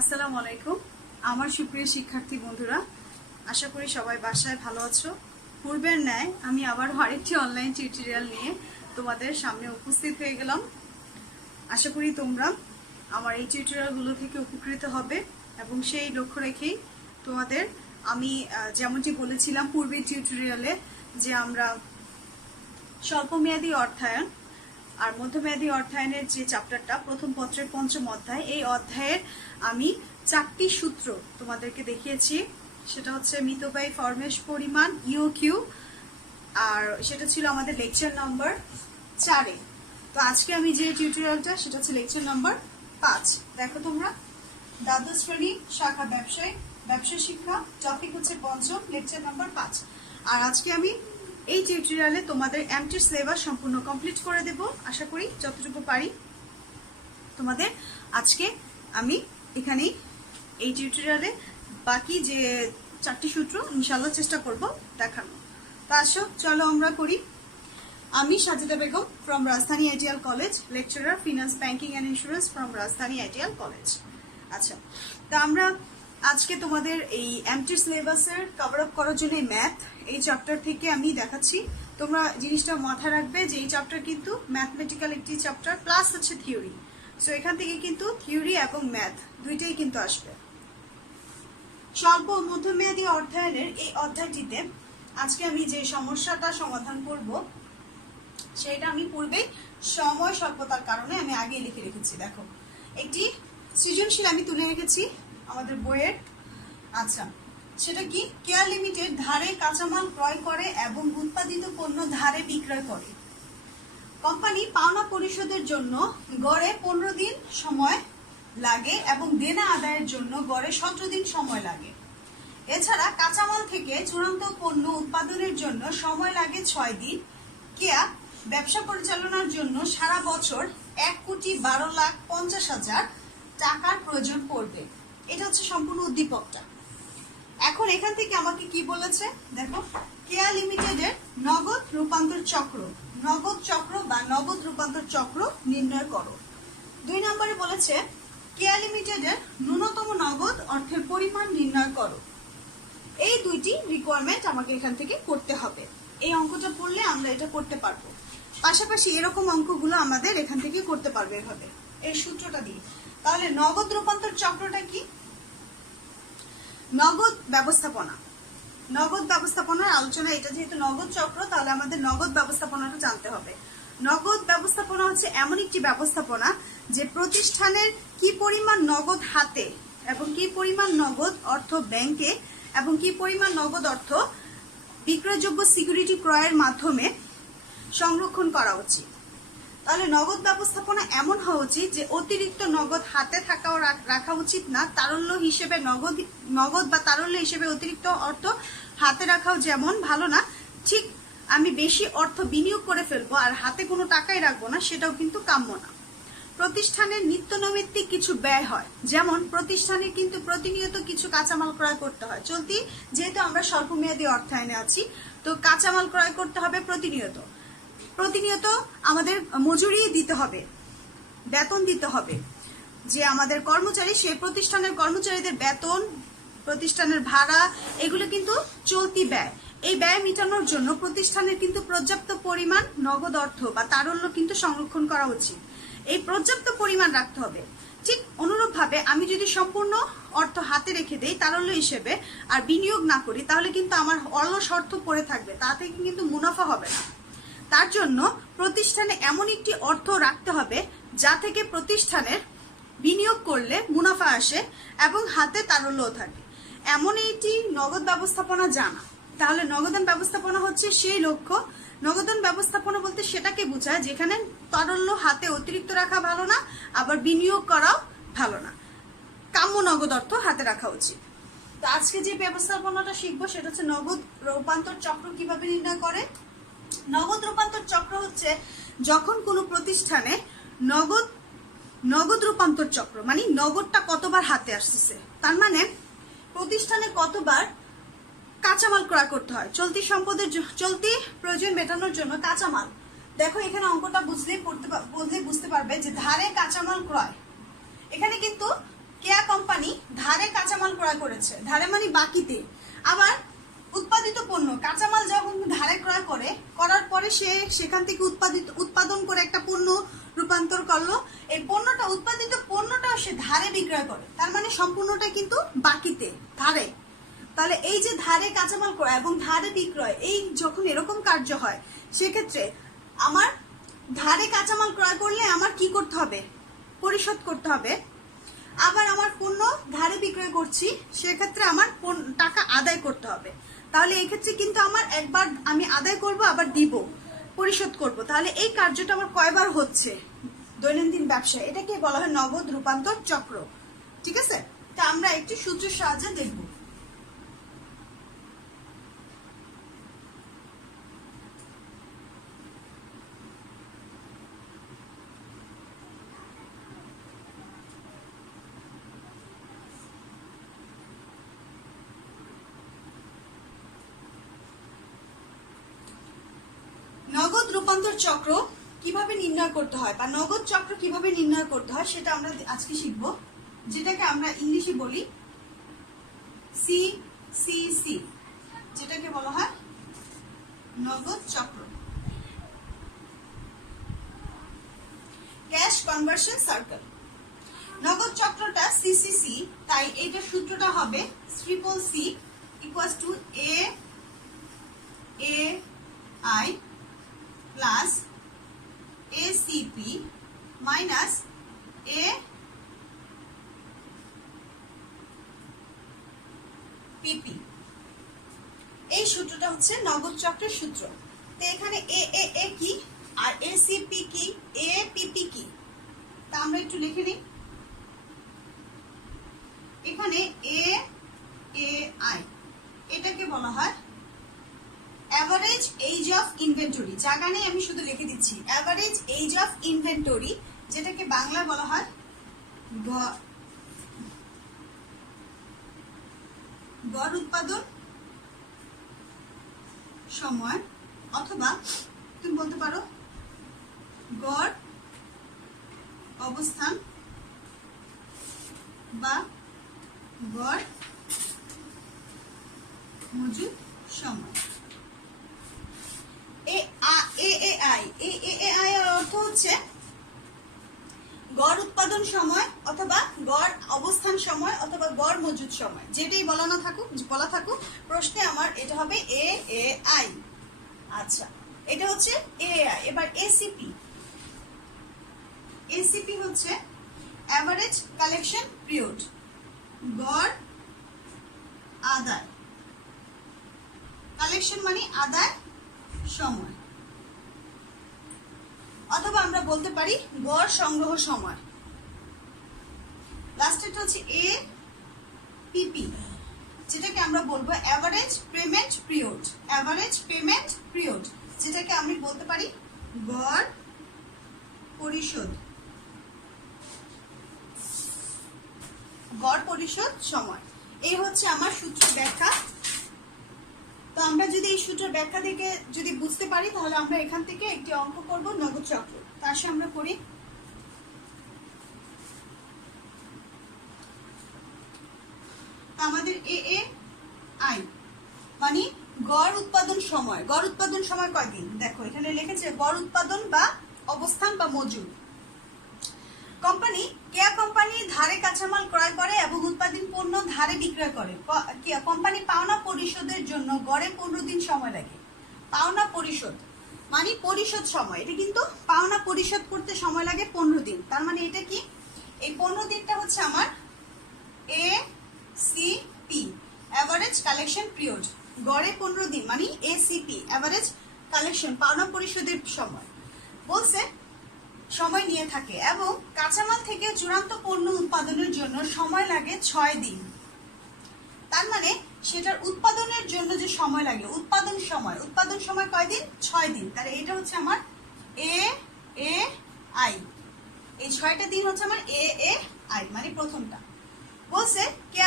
আসসালামু আলাইকুম আমার সুপ্রিয় শিক্ষার্থী বন্ধুরা, আশা করি সবাই বাসায় ভালো আছো। পূর্বের ন্যায় আমি আবার আরেকটি অনলাইন টিউটোরিয়াল নিয়ে তোমাদের সামনে উপস্থিত হয়ে গেলাম। আশা করি তোমরা আমার এই টিউটোরিয়ালগুলো থেকে উপকৃত হবে এবং সেই লক্ষ্য রেখেই তোমাদের আমি যেমনটি বলেছিলাম পূর্বের টিউটোরিয়ালে যে আমরা স্বল্পমেয়াদী অর্থায়ন আর মধ্যমেয়াদী অর্থায়নের যে চ্যাপ্টারটা প্রথম পত্রের পঞ্চম অধ্যায়, এই অধ্যায়ের আমি 4টি সূত্র তোমাদেরকে দেখিয়েছি। সেটা হচ্ছে মিতব্যয় ফরমেশ পরিমাণ ইউকিউ, আর সেটা ছিল আমাদের লেকচার নাম্বার 4-এ। তো আজকে আমি যে টিউটোরিয়ালটা সেটা হচ্ছে লেকচার নাম্বার 5। দেখো তোমরা, দ্বাদশ শ্রেণী শাখা ব্যবসা শিক্ষা, টপিক হচ্ছে পঞ্চম, লেকচার নাম্বার 5। আর আজকে আমি এই টিউটোরিয়ালে তোমাদের এমটি সিলেবাস সম্পূর্ণ কমপ্লিট করে দেব, আশা করি যতটুকু পারি তোমাদের আজকে আমি এখানেই এই টিউটোরিয়ালে বাকি যে 4টি সূত্র ইনশাআল্লাহ চেষ্টা করব দেখানো। তো আসো চলো আমরা করি। আমি সাজিদা বেগম ফ্রম রাজধানী ITL college, lecturer finance banking and insurance from রাজধানী আইটিএল কলেজ। আচ্ছা, তো আমরা আজকে তোমাদের এই এমটি সিলেবাসের কভার আপ করার জন্য ম্যাথ এই চ্যাপ্টার থেকে আমি দেখাচ্ছি। তোমরা জিনিসটা মাথায় রাখবে যে এই চ্যাপ্টার কিন্তু ম্যাথমেটিক্যাল একটি চ্যাপ্টার প্লাস হচ্ছে থিওরি। সো এখান থেকে কিন্তু থিওরি এবং ম্যাথ দুইটাই কিন্তু আসবে। স্বল্প ও মধ্যমেয়াদী অর্থায়নের এই অধ্যায়টিতে আজকে আমি যে সমস্যাটা সমাধান করব সেটা আমি পূর্বেই সময় স্বল্পতার কারণে আমি আগে লিখে রেখেছি। দেখো, একটি সৃজনশীল আমি তুলে রেখেছি আমাদের বইয়ের। আচ্ছা, সেটা কি? কেয়ার লিমিটেড ধারে কাঁচামাল ক্রয় করে এবং উৎপাদিত পণ্য ধারে বিক্রয় করে। কোম্পানি পাওনা পরিশোধের জন্য গড়ে 15 দিন সময় লাগে এবং দেনা আদায়ের জন্য গড়ে 17 দিন সময় লাগে। এছাড়া কাঁচামাল থেকে চূড়ান্ত পণ্য উৎপাদনের জন্য সময় লাগে 6 দিন। কেয়া ব্যবসা পরিচালনার জন্য সারা বছর 1,12,50,000 টাকার প্রয়োজন পড়বে। এটা হচ্ছে সম্পূর্ণ উদ্দীপকটা। এখন এখান থেকে আমাকে কি বলেছে দেখো, কেয়া লিমিটেডের নগদ রূপান্তর চক্র বা নগদ রূপান্তর চক্র নির্ণয় করো। 2 নম্বরে বলেছে কেয়া লিমিটেডের ন্যূনতম নগদ অর্থের পরিমাণ নির্ণয় করো। এই দুইটি রিকোয়ারমেন্ট আমাকে এখান থেকে করতে হবে। এই অঙ্কটা পড়লে আমরা এটা করতে পারবো। পাশাপাশি এরকম অঙ্কগুলো আমাদের এখান থেকে করতে পারবে এভাবে এই সূত্রটা দিয়ে। তাহলে নগদ রূপান্তর চক্রটা কি? নগদ ব্যবস্থাপনার আলোচনা এটা। যেহেতু নগদ চক্র, তাহলে আমাদের নগদ ব্যবস্থাপনাটা জানতে হবে। নগদ ব্যবস্থাপনা হচ্ছে এমন একটি ব্যবস্থাপনা যে প্রতিষ্ঠানের কি পরিমাণ নগদ হাতে এবং কি পরিমাণ নগদ অর্থ ব্যাংকে এবং কি পরিমাণ নগদ অর্থ বিক্রয়যোগ্য সিকিউরিটি ক্রয়ের মাধ্যমে সংরক্ষণ করা উচিত। তাহলে নগদ ব্যবস্থাপনা এমন হওয়া উচিত যে অতিরিক্ত নগদ হাতে থাকাও রাখা উচিত না। তারল্য হিসেবে নগদ বা তারল্য হিসেবে অতিরিক্ত অর্থ হাতে রাখাও যেমন ভালো না, ঠিক আমি বেশি অর্থ বিনিয়োগ করে ফেলবো আর হাতে কোনো টাকাই রাখবো না, সেটাও কিন্তু কাম্য না। প্রতিষ্ঠানের নিত্য নৈমিত্তিক কিছু ব্যয় হয়, যেমন প্রতিষ্ঠানে কিন্তু প্রতিনিয়ত কিছু কাঁচামাল ক্রয় করতে হয়। চলতি যেহেতু আমরা স্বল্পমেয়াদী অর্থায়নে আছি, তো কাঁচামাল ক্রয় করতে হবে প্রতিনিয়ত আমাদের মজুরি দিতে হবে, বেতন দিতে হবে। যে আমাদের কর্মচারী, সেই প্রতিষ্ঠানের কর্মচারীদের বেতন, প্রতিষ্ঠানের ভাড়া, এগুলো কিন্তু চলতি ব্যয়। এই ব্যয় মেটানোর জন্য প্রতিষ্ঠানের কিন্তু পর্যাপ্ত পরিমাণ নগদ অর্থ বা তারল্য কিন্তু সংরক্ষণ করা উচিত। এই পর্যাপ্ত পরিমাণ রাখতে হবে। ঠিক অনুরূপভাবে আমি যদি সম্পূর্ণ অর্থ হাতে রেখে দেই তারল্য হিসেবে আর বিনিয়োগ না করি, তাহলে কিন্তু আমার অলস অর্থ পড়ে থাকবে, তা থেকে কিন্তু মুনাফা হবে না। তার জন্য প্রতিষ্ঠানে এমন একটি অর্থ রাখতে হবে যা থেকে প্রতিষ্ঠানের বিনিয়োগ করলে মুনাফা আসে এবং হাতে তারল্যও থাকে। এমন একটি নগদ ব্যবস্থাপনা জানা। তাহলে নগদান ব্যবস্থাপনা হচ্ছে সেই লক্ষ্য। নগদান ব্যবস্থাপনা বলতে সেটাকে বোঝায় যেখানে তারল্য হাতে অতিরিক্ত রাখা ভালো না, আবার বিনিয়োগ করাও ভালো না। কাম্য নগদ অর্থ হাতে রাখা উচিত। তো আজকে যে ব্যবস্থাপনাটা শিখবো সেটা হচ্ছে নগদ রূপান্তর চক্র কিভাবে নির্ণয় করে। নগদ রূপান্তর চক্র হচ্ছে যখন কোনো প্রতিষ্ঠানে নগদ রূপান্তর চক্র মানে নগদটা কতবার হাতে আসছে, তার মানে প্রতিষ্ঠানে কতবার কাঁচামাল ক্রয় করতে হয় চলতি প্রয়োজন মেটানোর জন্য কাঁচামাল। দেখো এখানে অঙ্কটা বুঝলে বুঝতে পারবে যে ধারে কাঁচামাল ক্রয়, এখানে কিন্তু কেয়া কোম্পানি করেছে, ধারে মানে বাকিতে। আবার উৎপাদিত পণ্য, কাঁচামাল যখন ধারে ক্রয় করার পরে সে সেখান থেকে উৎপাদন করে একটা পণ্য রূপান্তর করলো, এই পণ্যটা উৎপাদিত পণ্যটা সে ধারে বিক্রয় করে, তার মানে সম্পূর্ণটা কিন্তু বাকিতে, ধারে। তাহলে এই যে ধারে কাঁচামাল ক্রয় এবং ধারে বিক্রয়, এই যখন এরকম কার্য হয়, সেক্ষেত্রে আমার ধারে কাঁচামাল ক্রয় করলে আমার কি করতে হবে? পরিশোধ করতে হবে। আবার আমার পণ্য ধারে বিক্রয় করছি, সেক্ষেত্রে আমার টাকা আদায় করতে হবে। তাহলে এই ক্ষেত্রে কিন্তু আমার একবার আমি আদায় করব, আবার দিব, পরিশোধ করব। তাহলে এই কার্যটা আমার কয়বার হচ্ছে দৈনন্দিন ব্যবসায়? এটাকে বলা হয় নগদ রূপান্তর চক্র। ঠিক আছে, তা আমরা একটি সূত্রের সাহায্যে দেখব। নগদ রূপান্তর চক্র কিভাবে নির্ণয় করতে হয়, বা নগদ চক্র কিভাবে নির্ণয় করতে হয়, সেটা আমরা আজকে শিখব, যেটাকে আমরা ইংলিশে বলি সিসিসি, যেটাকে বলা হয় নগদ চক্র, ক্যাশ কনভার্সন সার্কেল। নগদ চক্রটা সিসিসি, তাই এইটার সূত্রটা হবে triple C equals to A I plus ACP minus A PP. এই সূত্রটা হচ্ছে নগদ চক্রের সূত্র। তো এখানে এ কি আর এসিপি কি, এ পিপি কি, তা আমরা একটু লিখে নিই। এখানে এ আই, এটাকে বলা হয় অ্যাভারেজ এজ অফ ইনভেন্টরি। জায়গা নেই, আমি শুধু লিখে দিচ্ছি অ্যাভারেজ এজ অফ ইনভেন্টরি, যেটাকে বাংলায় বলা হয় গড় উৎপাদন সময়, অথবা তুমি বলতে পারো গড় অবস্থান বা গড় মজুদ সময়। এআই এর অর্থ হচ্ছে গড় উৎপাদন সময় অথবা গড় অবস্থান সময় অথবা গড় মজুদ সময়, যেটাই বলা থাকুক প্রশ্নে আমার এটা হবে এআই। আচ্ছা, এটা হচ্ছে এআই। এবার এসিপি হচ্ছে অ্যাভারেজ কালেকশন পিরিয়ড, গড় আদায়, কালেকশন মানে আদায় সময়, অথবা আমরা বলতে পারি গড় সংগ্রহ সময়। লাস্টেরটা হচ্ছে এপিপি, যেটাকে আমরা বলবো average payment period, average payment period, যেটাকে আমি বলতে পারি গড় পরিশোধ, গড় পরিশোধ সময়। এই হচ্ছে আমার সূত্র ব্যাখ্যা। তো আমরা যদি এই সূত্রের ব্যাখ্যা থেকে যদি বুঝতে পারি, তাহলে আমরা এখান থেকে একটি অঙ্ক করব নগদ চক্র। তার সাথে আমরা করি আমাদের এআই মানে গড় উৎপাদন সময়। গড় উৎপাদন সময় কয়দিন? দেখো এখানে লিখেছে গড় উৎপাদন বা অবস্থান বা মজুদ। কোম্পানি ধারে কাঁচামাল ক্রয় করে এবং উৎপাদিত পণ্য ধারে বিক্রয় করে। কোম্পানি পাওনা পরিশোধের জন্য গড়ে 15 দিন সময় লাগে। পাওনা পরিশোধ মানে পরিশোধ সময়, এটা কিন্তু পাওনা পরিশোধ করতে সময় লাগে 15 দিন। তার মানে এটা কি, এই 15 দিনটা হচ্ছে আমার এসিপি, অ্যাভারেজ কালেকশন পিরিয়ড। গড়ে 15 দিন মানে এসিপি, অ্যাভারেজ কালেকশন, পাওনা পরিশোধের সময় বলছে সময় নিয়ে থাকে, এবং কাঁচামাল থেকে চূড়ান্ত পণ্য উৎপাদনের জন্য সময় লাগে 6 দিন। তার মানে সেটার উৎপাদনের জন্য যে সময় লাগে, উৎপাদন সময় কয়দিন? 6 দিন। তাহলে এটা হচ্ছে আমার এআই, এই 6টা দিন হচ্ছে আমার এআই মানে প্রথমটা। বলছে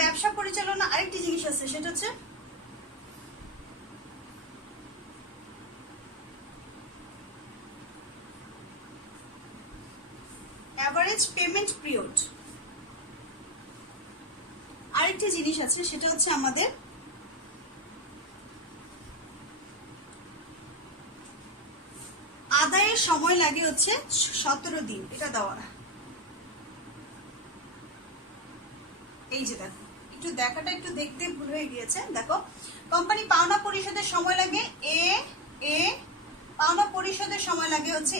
ব্যবসা পরিচালনা আরেকটি জিনিস আছে, সেটা হচ্ছে অ্যাভারেজ পেমেন্ট পিরিয়ড। আরেকটি আরেকটি জিনিস আছে, সেটা হচ্ছে আমাদের আদায়ের সময় লাগে হচ্ছে 17 দিন। এটা দেওয়া, এই যে দেখো, একটু দেখাটা একটু দেখতে ভুল হয়ে গিয়েছে। দেখো, কোম্পানি পাওনা পরিশোধের সময় লাগে পাওনা পরিশোধের সময় লাগে হচ্ছে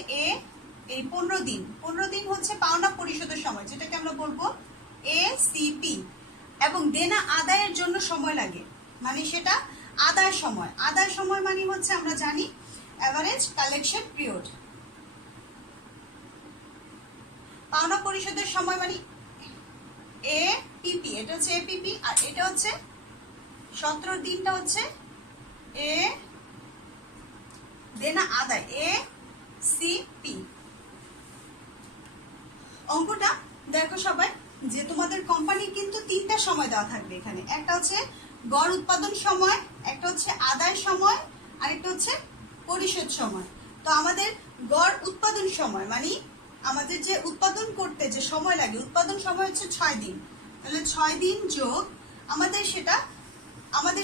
এই 15 দিন। 15 দিন হচ্ছে পাওনা পরিশোধের সময়, যেটাকে আমরা বলবো ACP। এবং দেনা আদায়ের জন্য সময় লাগে, মানে সেটা আদায় সময়। আদায় সময় মানে হচ্ছে আমরা জানি অ্যাভারেজ কালেকশন পিরিয়ড। পাওনা পরিশোধের সময় মানে APP, এটা হচ্ছে APP, আর এটা হচ্ছে 17 দিনটা হচ্ছে দেনা আদায়, ACP। অঙ্কটা দেখো সবাই, যে তোমাদের কোম্পানি কিন্তু 3টা সময় দেওয়া থাকবে এখানে। একটা হচ্ছে গড় উৎপাদন সময়, একটা হচ্ছে আদায় সময়, আর একটা হচ্ছে পরিশোধ সময়। তো আমাদের গড় উৎপাদন সময় মানে আমাদের যে উৎপাদন করতে যে সময় লাগে, উৎপাদন সময় হচ্ছে 6 দিন। তাহলে 6 দিন যোগ আমাদের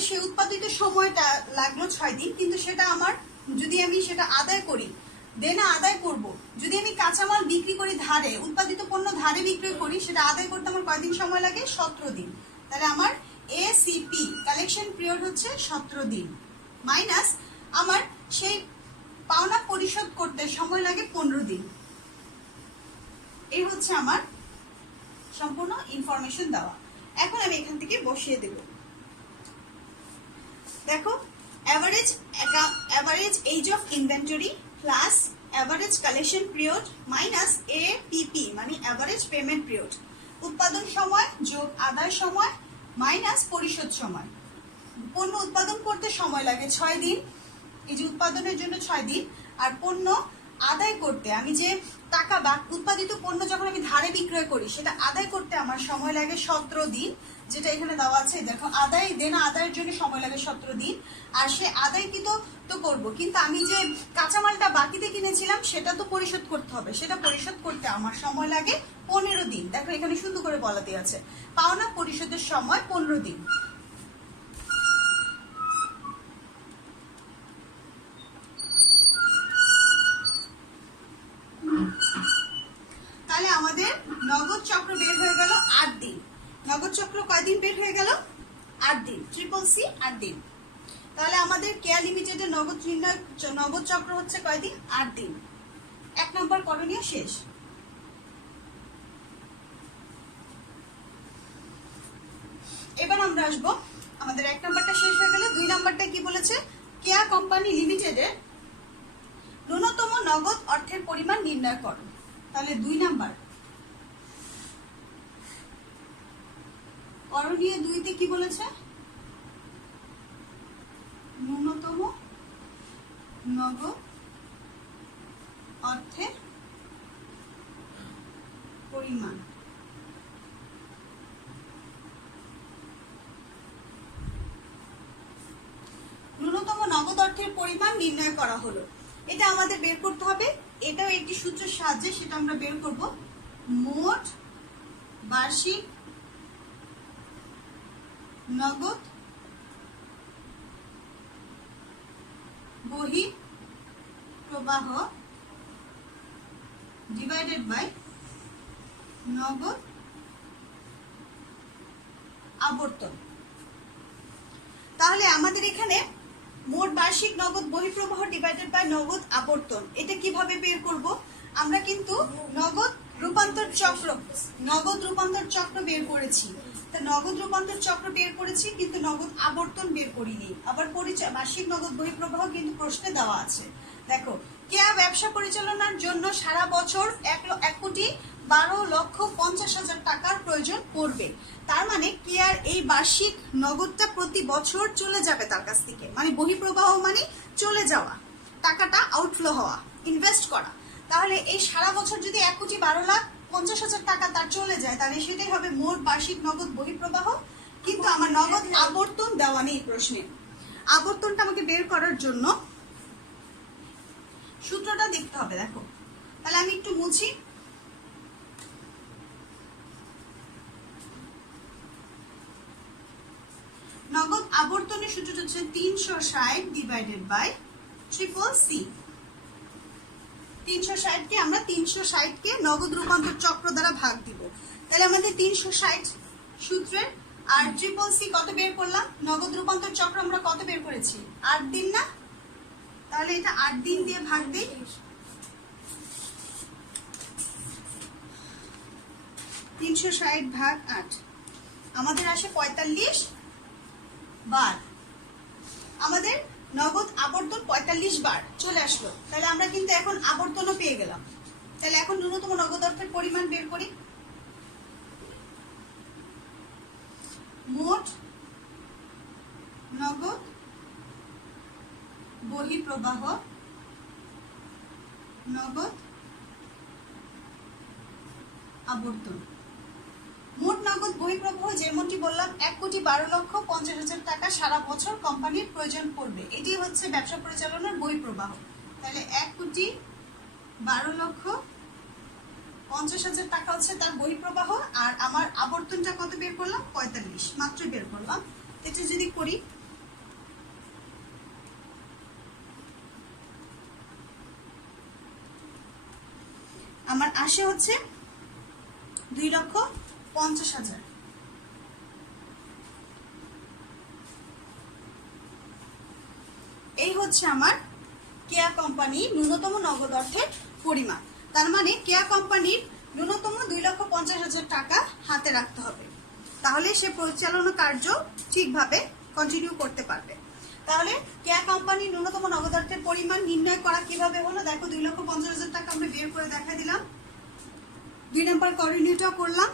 সেই উৎপাদিত সময়টা লাগলো 6 দিন, কিন্তু সেটা আমার যদি আমি সেটা আদায় করি, দেনা আদায় করব, যদি আমি কাঁচামাল বিক্রি করি ধারে, উৎপাদিত পণ্য ধারে বিক্রি করি, সেটা আদায় করতে আমার কয়দিন সময় লাগে? 17 দিন। তাহলে আমার ACP কালেকশন পিরিয়ড হচ্ছে 17 দিন, মাইনাস আমার সেই পাওনা পরিশোধ করতে সময় লাগে 15 দিন। এই হচ্ছে আমার সম্পূর্ণ ইনফরমেশন দেওয়া। এখন আমি এখান থেকে বসিয়ে দেব। দেখো, average age of inventory plus average collection period minus APP মানে অ্যাভারেজ পেমেন্ট পিরিয়ড। উৎপাদন সময় যোগ আদায় সময় মাইনাস পরিশোধ সময়। পণ্য উৎপাদন করতে সময় লাগে 6 দিন, এই যে উৎপাদনের জন্য 6 দিন, আর পণ্য আদায় করতে, আমি যে টাকা বা উৎপাদিত পণ্য যখন আমি ধারে বিক্রয় করি, সেটা আদায় করতে আমার সময় লাগে 17 দিন, যেটা এখানে দেওয়া আছে। দেখো, আদায় দেনা আদায়ের জন্য সময় লাগে 17 দিন। আর সে আদায় তো করবো, কিন্তু আমি যে কাঁচামালটা বাকিতে কিনেছিলাম সেটা তো পরিশোধ করতে হবে, সেটা পরিশোধ করতে আমার সময় লাগে 15 দিন। দেখো, এখানে সুন্দর করে বলা দেওয়া আছে, পাওনা পরিশোধের সময় 15 দিন। তাহলে আমাদের নগদ চক্র বের হয়ে গেল 8 দিন। নগদ চক্র কয়দিন বের হয়ে গেল? 8 দিন। CCC 8 দিন। তাহলে আমাদের কেয়া লিমিটেডের নগদ চক্র হচ্ছে কয়দিন? 8 দিন। 1 নম্বর করণীয় শেষ। এবার আমরা আসবো, আমাদের 1 নম্বরটা শেষ হয়ে গেল। 2 নম্বরটা কি বলেছে? কেয়া কোম্পানি লিমিটেডের ন্যূনতম নগদ অর্থের পরিমাণ নির্ণয় করো। তাহলে 2 নাম্বার করণীয় 2-তে কি বলেছে? ন্যূনতম নগদ অর্থের পরিমাণ। ন্যূনতম নগদ অর্থের পরিমাণ নির্ণয় করা হলো। এটা আমাদের বের করতে হবে, এটাও একটি সূত্রের সাহায্যে সেটা আমরা বের করব। মোট বার্ষিক নগদ বহিঃপ্রবাহ ডিভাইডেড বাই নগদ আবর্তন। তাহলে আমাদের এখানে মোট বার্ষিক নগদ বহিঃপ্রবাহ ডিভাইডেড বাই নগদ আবর্তন, এটা কিভাবে বের করব? আমরা কিন্তু নগদ রূপান্তর চক্র বের করেছি। তা নগদ রূপান্তর চক্র বের করেছি, কিন্তু নগদ আবর্তন বের করিনি। আবার বার্ষিক নগদ বহিঃপ্রবাহ কিন্তু প্রশ্নে দেওয়া আছে। দেখো, কেয়া ব্যবসা পরিচালনার জন্য সারা বছর 1,12,50,000 টাকার প্রয়োজন পড়বে। তার মানে কেয়ার এই বার্ষিক নগদটা প্রতি বছর চলে যাবে তার কাছ থেকে, মানে বহিঃপ্রবাহ মানে চলে যাওয়া, টাকাটা আউটফ্লো হওয়া, ইনভেস্ট করা। তাহলে এই সারা বছর যদি 1,12,50,000 টাকা তার চলে যায়, তাহলে সেটাই হবে মোট বার্ষিক নগদ বহিঃপ্রবাহ। কিন্তু আমার নগদ আবর্তন দেওয়া নেই প্রশ্নে। আবর্তনটা আমাকে বের করার জন্য সূত্রটা দেখতে হবে। দেখো, তাহলে আমি একটু মুছি। নগদ আবর্তনের সূত্রটা হচ্ছে 360 ডিভাইডেড বাই ট্রিপল সি। 360 কে আমরা 360 কে নগদ রূপান্তর চক্র দ্বারা ভাগ দিব। তাহলে আমাদের 360 সূত্রের আর ট্রিপল সি কত বের করলাম? নগদ রূপান্তর চক্র আমরা কত বের করেছি? 8 দিন না? তাহলে এটা 8 দিন দিয়ে ভাগ দিই। 360 ভাগ 8 আমাদের আসে 45 বার। আমাদের নগদ আবর্তন 45 বার চলে আসলো। তাহলে আমরা কিন্তু এখন আবর্তনও পেয়ে গেলাম। তাহলে এখন ন্যূনতম নগদ অর্থের পরিমাণ বের করি। মোট নগদ বহিঃপ্রবাহ, নগদ আবর্তন। মোট নগদ বহিঃপ্রবাহ যেমনটি বললাম 1,12,50,000 টাকা সারা বছর কোম্পানির প্রয়োজন পড়বে। এটি হচ্ছে ব্যবসা পরিচালনার বহিঃপ্রবাহ। তাহলে 1,12,50,000 টাকা হচ্ছে তার বহিঃপ্রবাহ। আর আমার আবর্তনটা কত বের করলাম? 45 মাত্র বের করলাম। এটা যদি করি আমার আসে হচ্ছে 2,50,000। এই হচ্ছে আমার কেয়া কোম্পানি ন্যূনতম নগদ অর্থের পরিমাণ। তার মানে কেয়া কোম্পানির ন্যূনতম 2,50,000 টাকা হাতে রাখতে হবে, তাহলে সে পরিচালনা কার্য ঠিকভাবে কন্টিনিউ করতে পারবে। তাহলে কেয়া কোম্পানির ন্যূনতম নগদ অর্থের পরিমাণ নির্ণয় করা কিভাবে হলো? দেখো 2,50,000 টাকা আমরা বের করে দেখা দিলাম। 2 নম্বর করণীয়টা করলাম।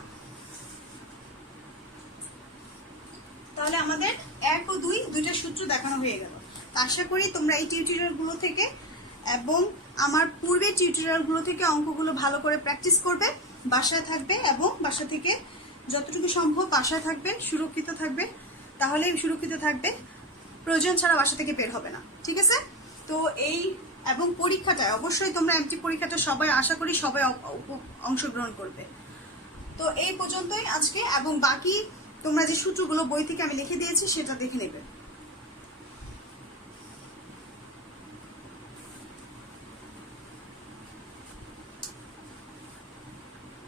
তাহলে আমাদের 1 ও 2 দুইটা সূত্র দেখানো হয়ে গেল। আশা করি তোমরা এই টিউটোরিয়ালগুলো থেকে এবং আমার পূর্বের টিউটোরিয়ালগুলো থেকে অঙ্কগুলো ভালো করে প্র্যাকটিস করবে, বাসায় থাকবে এবং বাসা থেকে যতটুকু সম্ভব বাসায় থাকবে, সুরক্ষিত থাকবে। তাহলে সুরক্ষিত থাকবে, প্রয়োজন ছাড়া বাসা থেকে বের হবে না। ঠিক আছে? তো এই এবং পরীক্ষাটা অবশ্যই তোমরা এমটি পরীক্ষাটা সবাই আশা করি সবাই অংশগ্রহণ করবে। তো এই পর্যন্তই আজকে, এবং বাকি তোমরা যে সূত্রগুলো বই থেকে আমি লিখে দিয়েছি সেটা দেখে নেবে।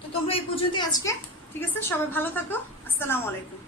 তো তোমরা এই পর্যন্তই আজকে। ঠিক আছে? সবাই ভালো থাকো। আসসালামু আলাইকুম।